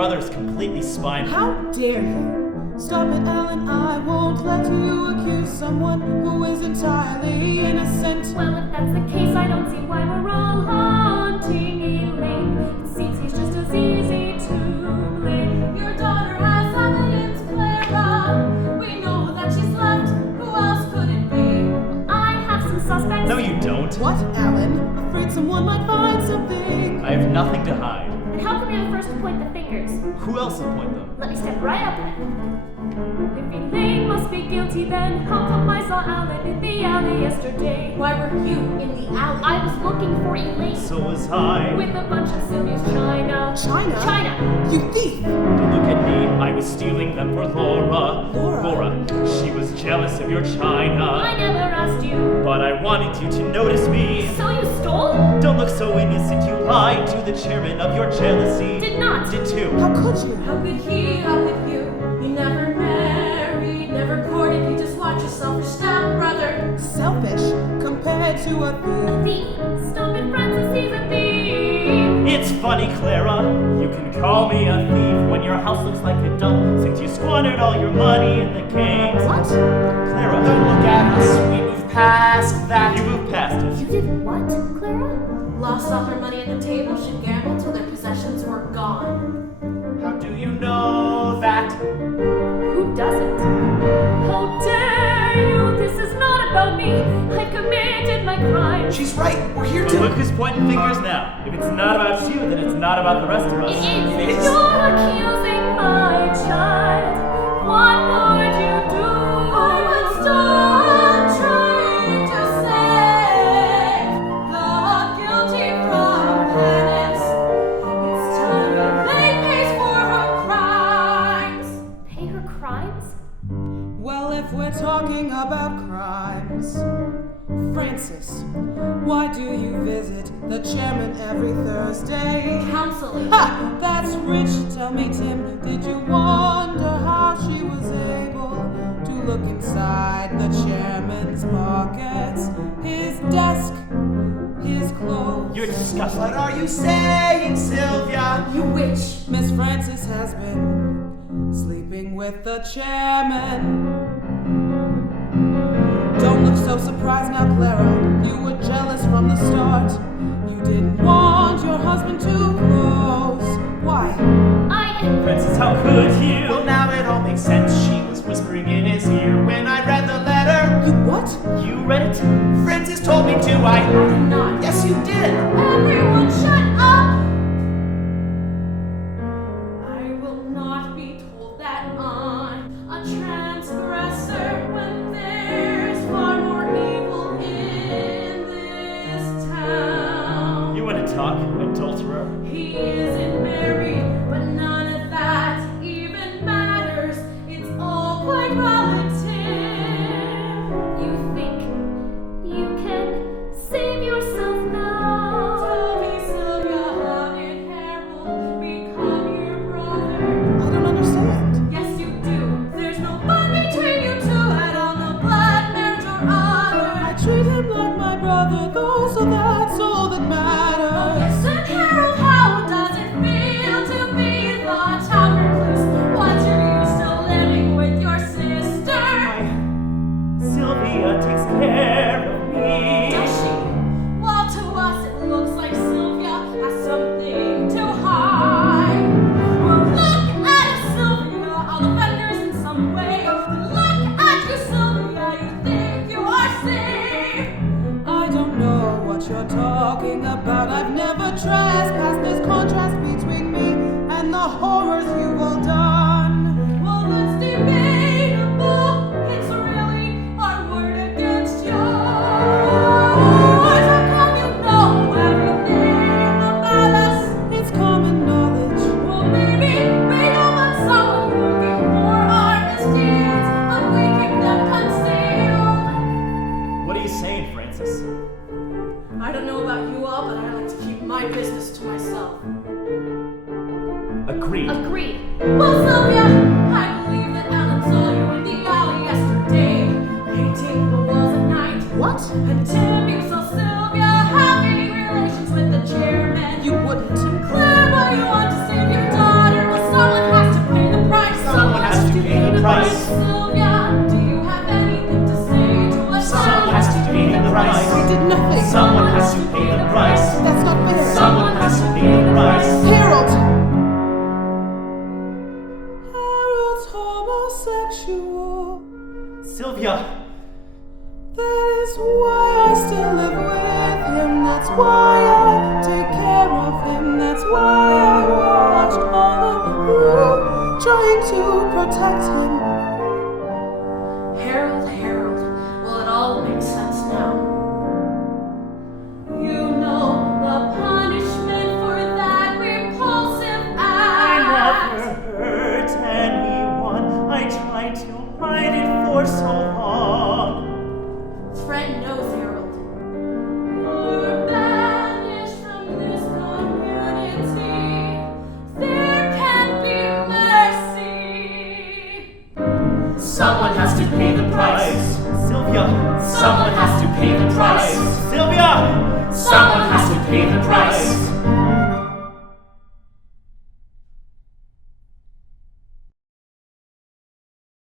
brother's completely spineless. How dare you? Stop it, Alan. I won't let you accuse someone who is entirely innocent. Well, if that's the case, I don't see why we're all haunting Elaine. It seems he's just as easy to blame. Your daughter has evidence, Clara. We know that she's left. Who else could it be? I have some suspects. No, you don't. What, Alan? Afraid someone might find something. I have nothing to hide. And how come you're the first to point the fingers? Who else will point them? Let me step right up then. If Elaine must be guilty, then how come I saw Alan in the alley yesterday? Why were you in the alley? I was looking for Elaine. So was I. With a bunch of Sylvia's china. China? China! You thief! Don't look at me. I was stealing them for Laura. Laura? She was jealous of your china. I never asked you. But I wanted you to notice me. So you stole? Don't look so innocent. You lied to the chairman of your jealousy. Did not. Did too. How could you? How could he? How could you? You never married, never courted. You just watch your selfish stepbrother. Selfish compared to a thief. Thief. Stop it, Francis, he's a thief. It's funny, Clara. You can call me a thief when your house looks like a dump since you squandered all your money in the games. What? Clara, Don't look at us. We moved past that. You moved past it. You did what, Clara? Lost all her money at the table. She'd gambled till their possessions were gone. How do you know that? Who doesn't? How dare you? This is not about me. I committed my crime. She's right. We're here But to... look who's pointing fingers now. If it's not about you, then it's not about the rest of us. It is. It is. You're accusing my child. What would you do? I would stop trying to save the guilty from penance. It's time Elaine pays for her crimes. Pay her crimes? Well, if we're talking about crimes, Francis, why do you visit the chairman every Thursday? Counseling. Ha! That's rich. Tell me, Tim, did you wonder how she was able to look inside the chairman's pockets, his desk, his clothes? You're disgusting. What are you saying, Sylvia? You witch. Miss Francis has been sleeping with the chairman. Don't look so surprised now, Clara. You were jealous from the start. You didn't want your husband too close. Why? Francis, how could you? Well, now it all makes sense. She was whispering in his ear when I read the letter. You what? You read it? Francis told me to. I did not. Yes, you did. Everyone shut up! I will not be told that I'm a transgressor when there's far more evil in this town. You want to talk, adulterer? He isn't married, but none of that even matters. It's all quite relative. You think you can save yourself now? Tell me, Sylvia, how did Harold become your brother? I don't understand. Yes, you do. There's no bond between you two at all, no blood, marriage, or other. I treat him like my brother, though, so that's all that matters. Yes, and Harold, how does it feel to be the town recluse? What's your use still living with your sister? Sylvia takes care of me. Does she? Well, to us it looks like Sylvia has something to hide. Well, look at us, Sylvia, all offenders in some way. Look at you, Sylvia, you think you are safe. I don't know what you're talking about. I've never trespassed. There's contrast between me and the horrors you've all done. Well, that's debatable. It's really our word against yours. How come you know everything about us? It's common knowledge. Well, maybe we don't want someone looking for our misdeeds, but we keep them concealed. What are you saying, Francis? I don't know about you all, but I like to keep my business to myself. Agreed. Agreed. Well, Sylvia, I believe that Alan saw you in the alley yesterday, painting the walls at night. What? And Tim, you saw Sylvia having relations with the chairman. You wouldn't. Claire, why you want to save your daughter was That's not fair. Someone has to pay the price. Harold! Harold's homosexual. Sylvia! That is why I still live with him. That's why I take care of him. That's why I watch all of you trying to protect him. Harold, well, it all makes sense now. You know the punishment for that repulsive I act. never hurt anyone. I tried to hide it for so long. Fred knows, Harold. You're banished from this community. There can be mercy. Someone has to pay the price. Sylvia! Someone has to pay the price. Sylvia! Someone has to pay the price.